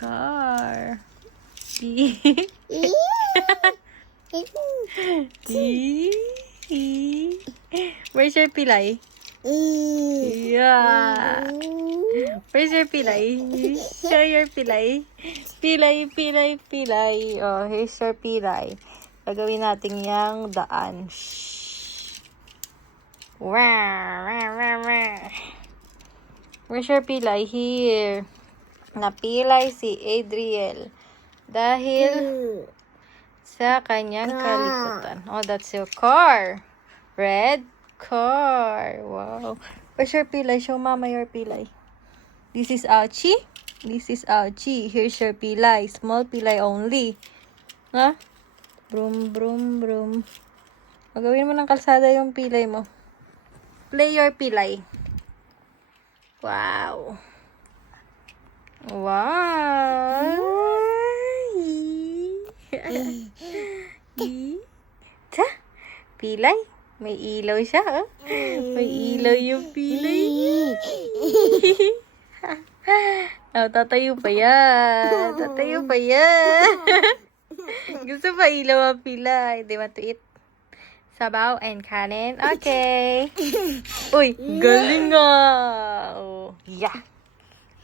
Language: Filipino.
Car. Where's your pilay? Yeah. Where's your pilay? Show your pilay. Pilay. Oh, here's your pilay. Gagawin natin yung daan. Where's your pilay? Here. Napilay si Adriel. Dahil sa kanyang kalikutan. Oh, that's your car. Red car. Wow. Where's your pilay? Show mama your pilay. This is Ouchie. Here's your pilay. Small pilay only. Ha? Brum. Magawin mo ng kalsada yung pilay mo. Play your pilay. Wow. Ta, pilay. May ilaw siya, oh. May ilaw yung pilay. Oh, tatayo pa yan. Gusto pa ilaw ang pilay. Di ba to eat? Sabaw and kanin. Okay. Uy, galing nga. Oh, yeah.